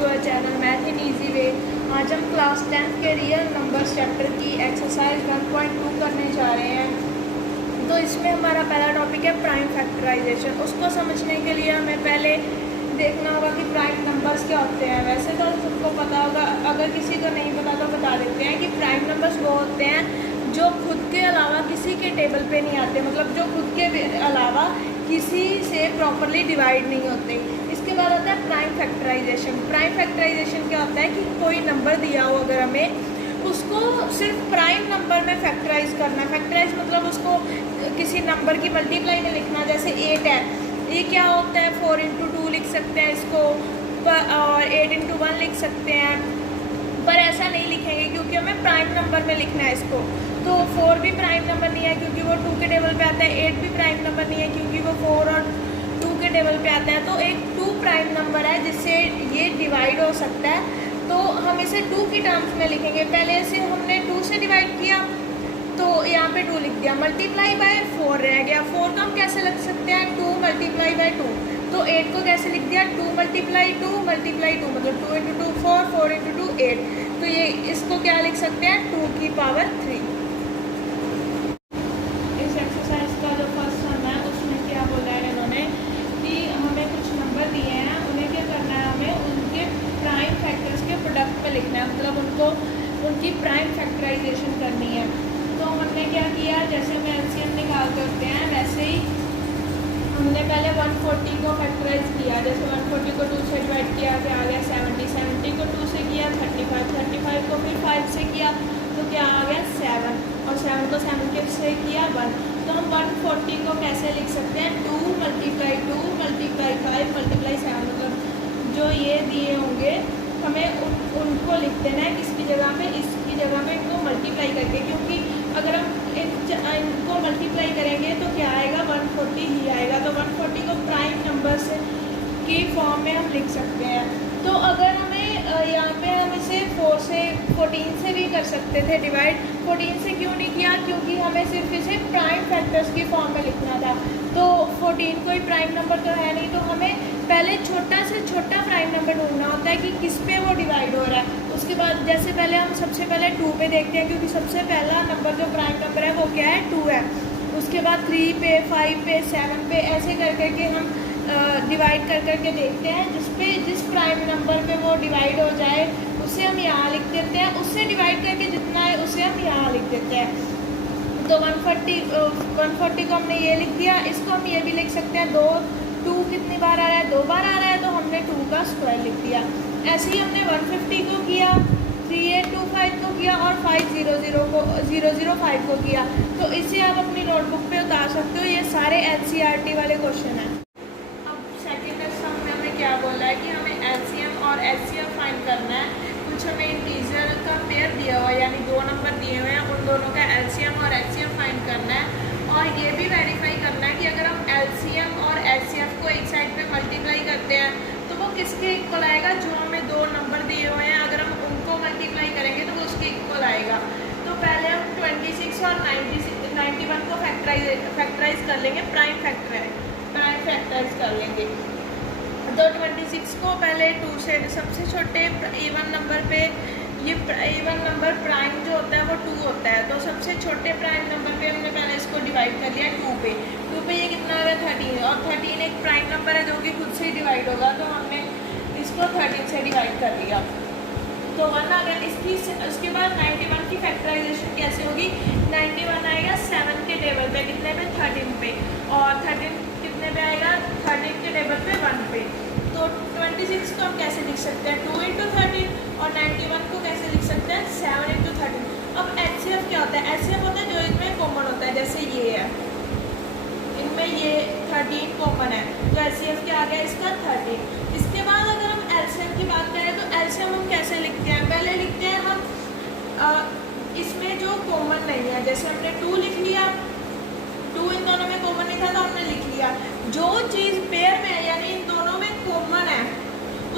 To our channel math in easy way. आज हम class 10th के रियल नंबर्स चैप्टर की एक्सरसाइज 1.2 करने जा रहे हैं। तो इसमें हमारा पहला टॉपिक है प्राइम फैक्टराइजेशन। उसको समझने के लिए हमें पहले देखना होगा कि प्राइम नंबर्स क्या होते हैं। वैसे तो सबको पता होगा, अगर किसी को नहीं पता तो बता देते हैं कि प्राइम नंबर्स वो होते हैं जो खुद के अलावा किसी के टेबल पे नहीं आते, मतलब जो खुद के अलावा किसी से प्रॉपरली डिवाइड नहीं होते। इसके बाद आता है प्राइम फैक्टराइजेशन। प्राइम फैक्टराइजेशन क्या होता है कि कोई नंबर दिया हो, अगर हमें उसको सिर्फ प्राइम नंबर में फैक्टराइज करना। फैक्टराइज मतलब उसको किसी नंबर की मल्टीप्लाई में लिखना। जैसे 8 है, ये क्या होता है 4 इंटू 2 लिख सकते हैं इसको, और 8 इंटू 1 लिख सकते हैं, पर ऐसा नहीं लिखेंगे क्योंकि हमें प्राइम नंबर में लिखना है इसको। तो 4 भी प्राइम नंबर नहीं है क्योंकि वो 2 के टेबल पे आता है। 8 भी प्राइम नंबर नहीं है क्योंकि वो 4 और 2 के टेबल पे आता है। तो एक 2 प्राइम नंबर है जिससे ये डिवाइड हो सकता है, तो हम इसे 2 की टर्म्स में लिखेंगे। पहले से हमने 2 से डिवाइड किया तो यहाँ पे 2 लिख दिया, मल्टीप्लाई बाय 4 रह गया। 4 को हम कैसे लिख सकते हैं, 2 मल्टीप्लाई बाय 2। तो 8 को कैसे लिख दिया, 2 मल्टीप्लाई 2 मतलब 2 इंटू 2 4, 4 इंटू 2 8। तो ये इसको क्या लिख सकते हैं, 2 की पावर 3। इस एक्सरसाइज का जो फर्स्ट सम है उसमें क्या बोला है इन्होंने कि हमें कुछ नंबर दिए हैं, उन्हें क्या करना है, हमें उनके प्राइम फैक्टर्स के प्रोडक्ट पे लिखना है, मतलब उनको उनकी प्राइम फैक्टराइजेशन करनी है। तो हमने क्या किया, जैसे हम एलसीएम निकाल करते हैं वैसे ही हमने पहले 140 को फैक्टराइज किया। जैसे 140 को 2 से डिवाइड किया, फिर आ गया 70, 70 को 2 से किया, 35, 35 को फिर 5 से किया, तो क्या आ गया 7, और 7 को 7 के से किया 1। तो हम 140 को कैसे लिख सकते हैं, 2 मल्टीप्लाई 2 मल्टीप्लाई 5 मल्टीप्लाई 7, मतलब जो ये दिए होंगे हमें उनको लिख देना है किसकी जगह पे, इसकी जगह पे इनको मल्टीप्लाई करके, क्योंकि अगर हम इनको मल्टीप्लाई करेंगे तो क्या आएगा, 140 ही आएगा। तो 140 को प्राइम नंबर्स की फॉर्म में हम लिख सकते हैं। तो अगर हमें यहाँ पे हम इसे 4 से 14 से भी कर सकते थे डिवाइड। 14 से क्यों नहीं किया, क्योंकि हमें सिर्फ इसे प्राइम फैक्टर्स की फॉर्म में लिखना था। तो 14 कोई प्राइम नंबर तो है नहीं, तो हमें पहले छोटा से छोटा प्राइम नंबर ढूंढना होता है कि किस पे वो डिवाइड हो रहा है। उसके बाद जैसे पहले हम सबसे पहले 2 पे देखते हैं, क्योंकि सबसे पहला नंबर जो प्राइम नंबर है वो क्या है, 2 है। उसके बाद 3 पे 5 पे 7 पे ऐसे कर करके हम डिवाइड कर करके देखते हैं, जिस प्राइम नंबर पे वो डिवाइड हो जाए उसे हम यहाँ लिख देते हैं, उससे डिवाइड करके जितना है उसे हम यहाँ लिख देते हैं। तो 140 को हमने ये लिख दिया, इसको हम ये भी लिख सकते हैं, 2 कितनी बार आ रहा है, 2 बार आ रहा है, तो हमने 2 का स्क्वायर लिख दिया। ऐसे ही हमने 150 को किया, 3825 को किया, और 005 को किया। तो इसे आप अपनी नोटबुक पे उतार सकते हो। ये सारे एनसीईआरटी वाले क्वेश्चन हैं। क्या बोला है कि हमें एलसीएम और एचसीएफ फाइंड करना है। कुछ हमें इंटीजर का पेयर दिया हुआ है, यानी 2 नंबर दिए हुए हैं, उन दोनों का एलसीएम और एचसीएफ फाइंड करना है। और ये भी वेरीफाई करना है कि अगर हम एलसीएम और एचसीएफ को एक साइड पे मल्टीप्लाई करते हैं तो वो किसके इक्वल आएगा, जो हमें 2 नंबर दिए हुए हैं, अगर हम उनको मल्टीप्लाई करेंगे तो वो उसके इक्वल आएगा। तो पहले हम 26 और 91 को फैक्टराइज कर लेंगे, प्राइम फैक्टराइज कर लेंगे। तो 26 को पहले 2 से सबसे छोटे इवन नंबर पे, ये इवन नंबर प्राइम जो होता है वो 2 होता है, तो सबसे छोटे प्राइम नंबर पे हमने पहले इसको डिवाइड कर लिया 2 पे। 2 पे ये कितना आ रहा है 13, और 13 एक प्राइम नंबर है जो कि खुद से ही डिवाइड होगा, तो हमने इसको 13 से डिवाइड कर लिया, तो 1 आ गया। उसके बाद 91 की फैक्टराइजेशन कैसे होगी, 91 आएगा 7 के टेबल पे, कितने पे 13 पे, और 13 कितने पे आएगा, 13 के टेबल पे 1 पे। तो 26 को हम कैसे लिख सकते हैं, 2 इंटू 13, और 91 को कैसे लिख सकते हैं, 7 इंटू 13। अब एचसीएफ क्या होता है, एचसीएफ होता है जो इनमें कॉमन होता है, जैसे ये है, इनमें ये 13 कॉमन है, तो एचसीएफ क्या आ गया इसका 13। इसके बाद अगर हम एलसीएम की बात करें तो एलसीएम हम कैसे लिखते हैं, पहले लिखते हैं हम इसमें जो कॉमन नहीं है, जैसे हमने 2 लिख लिया, 2 इन दोनों में कॉमन नहीं था तो हमने लिख लिया। जो चीज़ पेयर में है, यानी इन दोनों में कॉमन है,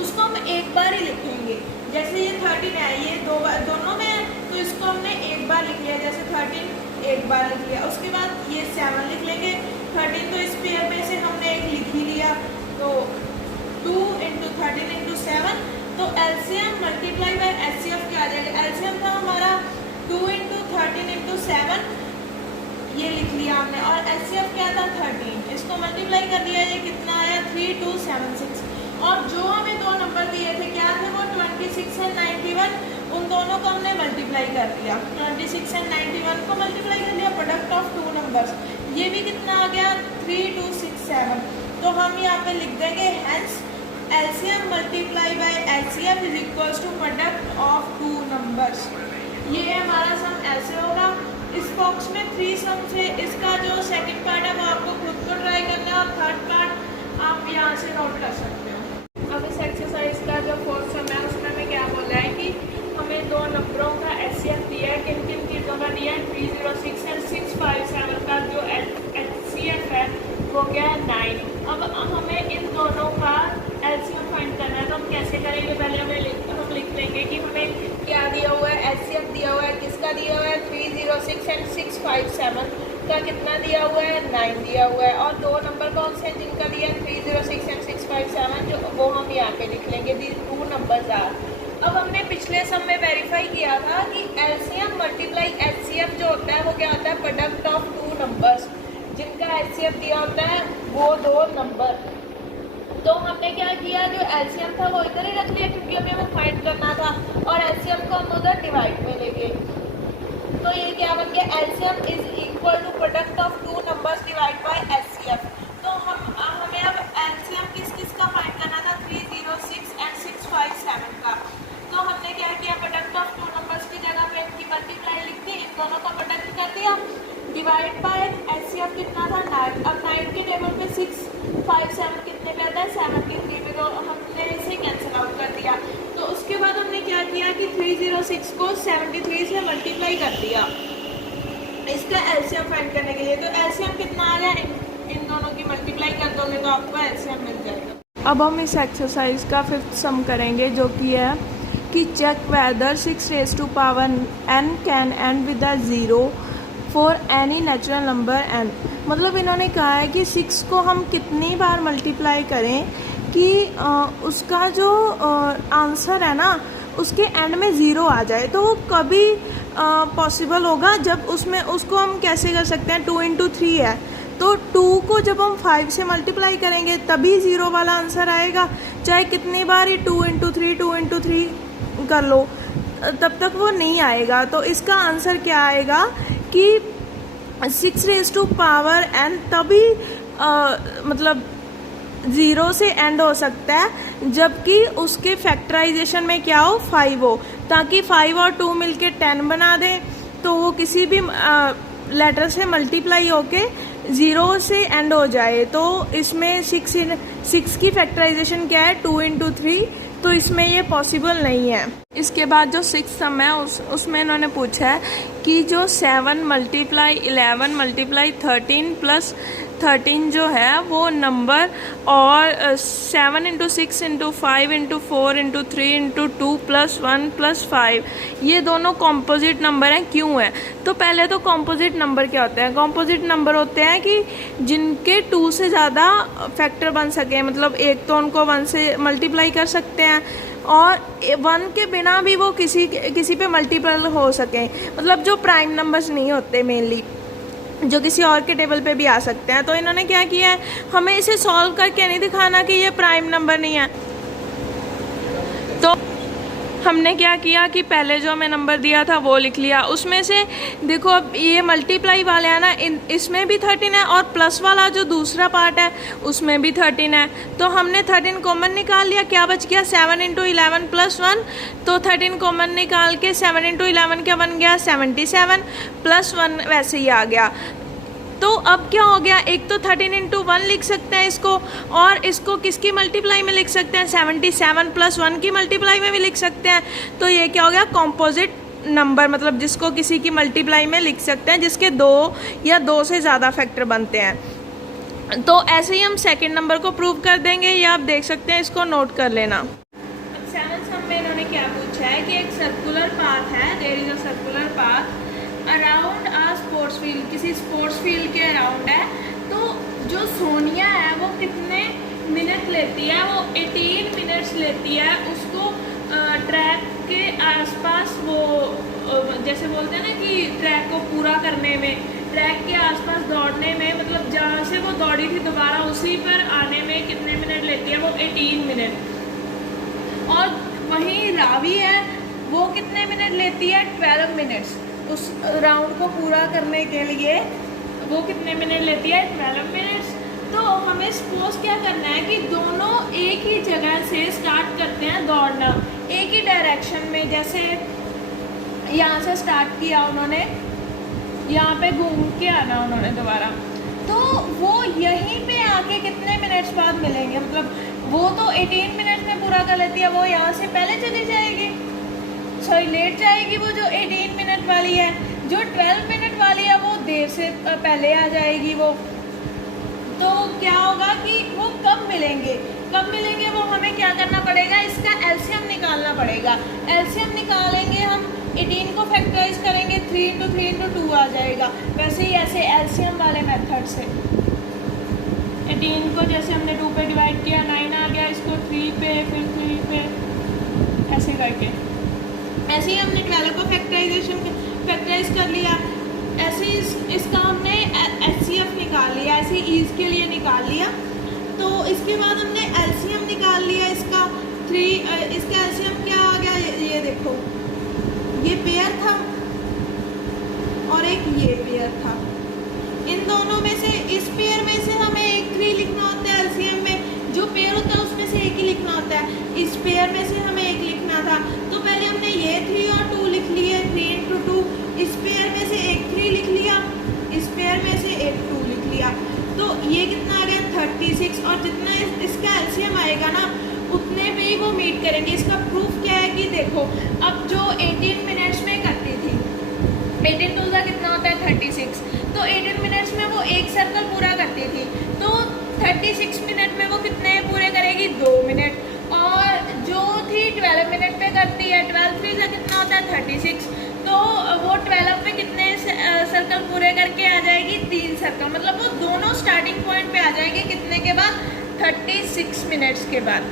उसको हम एक बार ही लिखेंगे। जैसे ये 13 है, ये दोनों में है, तो इसको हमने एक बार लिख लिया, जैसे 13 एक बार लिख लिया। उसके बाद ये 7 लिख लेंगे, 13 तो इस पेयर में से हमने एक लिख ही लिया, तो 2 इंटू 13 इंटू 7 तो एलसीएम मल्टीप्लाई बाय एचसीएफ क्या आ जाएगा। एलसीएम था हमारा 2 × 13 × 7, ये लिख लिया हमने, और एचसीएफ क्या था 13, इसको मल्टीप्लाई कर दिया, ये कितना आया 3276। और जो हमें दो नंबर दिए थे क्या थे वो 26 और 91, उन दोनों को हमने मल्टीप्लाई कर दिया, 26 और 91 को मल्टीप्लाई कर दिया, प्रोडक्ट ऑफ टू नंबर्स, ये भी कितना आ गया 3267। तो हम यहाँ पे लिख देंगे hence LCM multiply by HCF is equals to product of two numbers. ये हमारा सम ऐसे होगा। इस बॉक्स में 3 सम्स है, इसका जो सेकंड पार्ट है वो आपको खुद को ट्राई करना है, और थर्ड पार्ट आप यहाँ से नोट कर सकते हो। अब इस एक्सरसाइज का जो फोर्थ सम है उसमें हमें क्या बोला है कि हमें दो नंबरों का एचसीएफ दिया है, किन किन चीज़ों का दिया है 306 और 657 का जो एचसीएफ है वो क्या है 9। अब हमें इन दोनों का एलसीएम फाइंड करना है, तो हम कैसे करेंगे, पहले हम लिख लेंगे कि हमें क्या दिया हुआ है, एचसीएफ दिया हुआ है, किसका दिया हुआ है 306 और 657 का कितना दिया हुआ है 9 दिया हुआ है, और दो नंबर कौन से हैं जिनका दिया है 306 और 657, जो वो हम यहाँ पे लिख लेंगे, दी 2 नंबर्स आर। अब हमने पिछले सम में वेरीफाई किया था कि एलसीएम मल्टीप्लाई एचसीएफ जो होता है वो क्या होता है, प्रोडक्ट ऑफ टू नंबर्स, जिनका एचसीएफ दिया होता है वो दो नंबर। तो हमने क्या किया, जो एलसीएम था वो इधर ही रख लिया क्योंकि हमें वो फाइंड करना था, और एलसीएम को हम उधर डिवाइड में लेंगे। तो ये क्या बन गया, LCM is equal to product of two numbers divide by HCF. तो हमें अब एलसीएम किस का फाइंड करना था 306 और 657 का। तो हमने क्या किया, प्रोडक्ट ऑफ टू नंबर्स की जगह पे इनकी मल्टीप्लाई लिख दी, इन दोनों का प्रोडक्ट कर दिया, डिवाइड बाय एचसीएफ कितना था 9। अब 9 के टेबल पे 657 कितने पे आता है 73 पे, तो हमने इसे कैंसिल आउट कर दिया। तो उसके बाद हमने क्या किया कि 306 को 73 से मल्टीप्लाई कर दिया इसका एलसीएम फाइंड करने के लिए। तो एलसीएम कितना आ गया, इन दोनों की मल्टीप्लाई कर दोगे तो आपको एलसीएम मिल जाएगा। अब हम इस एक्सरसाइज का फिफ्थ सम करेंगे, जो कि है कि check whether 6 raised to power n can end with a 0 for any natural number n। मतलब इन्होंने कहा है कि 6 को हम कितनी बार मल्टीप्लाई करें कि उसका जो आंसर है ना उसके एंड में 0 आ जाए। तो वो कभी पॉसिबल होगा जब उसमें, उसको हम कैसे कर सकते हैं, 2 × 3 है, तो 2 को जब हम 5 से मल्टीप्लाई करेंगे तभी 0 वाला आंसर आएगा। चाहे कितनी बार ही 2 × 3 2 × 3 कर लो तब तक वो नहीं आएगा। तो इसका आंसर क्या आएगा कि 6 raised to power n तभी मतलब 0 से एंड हो सकता है जबकि उसके फैक्टराइजेशन में क्या हो 5 हो, ताकि 5 और 2 मिलके 10 बना दें, तो वो किसी भी लेटर से मल्टीप्लाई होके 0 से एंड हो जाए। तो इसमें 6 की फैक्टराइजेशन क्या है 2 × 3, तो इसमें ये पॉसिबल नहीं है। इसके बाद जो 6th सम है उसमें इन्होंने पूछा है कि जो 7 × 11 × 13 + 13 जो है वो नंबर, और 7 × 6 × 5 × 4 × 3 × 2 + 1 + 5 ये दोनों कॉम्पोजिट नंबर हैं, क्यों है। तो पहले तो कॉम्पोजिट नंबर क्या होते हैं, कॉम्पोजिट नंबर होते हैं कि जिनके 2 से ज़्यादा फैक्टर बन सके, मतलब एक तो उनको 1 से मल्टीप्लाई कर सकते हैं और 1 के बिना भी वो किसी पे मल्टीपल हो सकें, मतलब जो प्राइम नंबर्स नहीं होते मेनली, जो किसी और के टेबल पे भी आ सकते हैं। तो इन्होंने क्या किया है, हमें इसे सॉल्व करके नहीं दिखाना कि ये प्राइम नंबर नहीं है। तो हमने क्या किया कि पहले जो हमें नंबर दिया था वो लिख लिया, उसमें से देखो अब ये मल्टीप्लाई वाले हैं ना, इसमें भी 13 है, और प्लस वाला जो दूसरा पार्ट है उसमें भी 13 है। तो हमने 13 कॉमन निकाल लिया, क्या बच गया 7 × 11 + 1, तो 13 कॉमन निकाल के 7 × 11 क्या बन गया 77 + 1 वैसे ही आ गया। तो अब क्या हो गया, एक तो 13 × 1 लिख सकते हैं इसको, और इसको किसकी मल्टीप्लाई में लिख सकते हैं 77 + 1 की मल्टीप्लाई में भी लिख सकते हैं। तो ये क्या हो गया कॉम्पोजिट नंबर, मतलब जिसको किसी की मल्टीप्लाई में लिख सकते हैं, जिसके 2 या 2 से ज़्यादा फैक्टर बनते हैं। तो ऐसे ही हम सेकंड नंबर को प्रूव कर देंगे, ये आप देख सकते हैं, इसको नोट कर लेना। अब 7th सम में इन्होंने क्या पूछा है कि एक सर्कुलर पाथ है, there is a circular path around a sports field, किसी स्पोर्ट्स फील्ड के अराउंड है। तो जो सोनिया है वो कितने मिनट लेती है, वो 18 मिनट्स लेती है उसको ट्रैक के आसपास वो जैसे बोलते हैं ना कि ट्रैक को पूरा करने में, ट्रैक के आसपास दौड़ने में, मतलब जहाँ से वो दौड़ी थी दोबारा उसी पर आने में कितने मिनट लेती है, वो 18 मिनट। और वहीं रावी है, वो कितने मिनट लेती है, 12 मिनट्स। उस राउंड को पूरा करने के लिए वो कितने मिनट लेती है, 12 मिनट्स। तो हमें सपोज क्या करना है कि दोनों एक ही जगह से स्टार्ट करते हैं दौड़ना, एक ही डायरेक्शन में। जैसे यहाँ से स्टार्ट किया उन्होंने, यहाँ पे घूम के आना उन्होंने दोबारा, तो वो यहीं पे आके कितने मिनट्स बाद मिलेंगे। मतलब वो तो 18 मिनट्स में पूरा कर लेती है, वो यहाँ से पहले चली जाएगी, सॉरी लेट जाएगी। वो जो 18 मिनट वाली है, जो 12 मिनट वाली है वो देर से पहले आ जाएगी। वो तो क्या होगा कि वो कब मिलेंगे, कब मिलेंगे, वो हमें क्या करना पड़ेगा, इसका एलसीएम निकालना पड़ेगा। एलसीएम निकालेंगे हम, 18 को फैक्टराइज करेंगे, 3 × 3 × 2 आ जाएगा। वैसे ही ऐसे एलसीएम वाले मेथड से 18 को जैसे हमने 2 पे डिवाइड किया 9 आ गया, इसको 3 पे, फिर 3 पे, ऐसे करके। ऐसे ही हमने 12 को फैक्टराइज कर लिया। ऐसे इसका हमने एचसीएफ निकाल लिया, ऐसे ईज के लिए निकाल लिया। तो इसके बाद हमने एलसीएम निकाल लिया इसका 3, इसका एलसीएम क्या आ गया, ये देखो, ये पेयर था और एक ये पेयर था। इन दोनों में से, इस पेयर में से हमें एक 3 लिखना होता है, एलसीएम में जो पेयर होता है उसमें से एक ही लिखना होता है। इस पेयर में से हमें एक लिखना था, तो पहले हमने ये 3 और 2 लिख लिए, 3 × 2। इस पेयर में से एक 3 लिख लिया, इस पेयर में से एक 2 लिख लिया, तो ये कितना आ गया, 36। और जितना इसका एलसीएम आएगा ना, उतने पे ही वो मीट करेंगे। इसका प्रूफ क्या है कि देखो, अब जो 18 मिनट्स में करती थी, 18 × 2 का कितना होता है, 36। तो 18 मिनट्स में वो एक सर्कल पूरा करती थी, तो 36 मिनट में वो कितने पूरे करेगी, 2 मिनट। और जो थी 12 मिनट पे करती है, 12 × 3 का कितना होता है, 36। तो वो 12 में कितने सर्कल पूरे करके आ जाएगी, 3 सर्कल। मतलब वो दोनों स्टार्टिंग पॉइंट पे आ जाएगी कितने के बाद, 36 मिनट्स के बाद।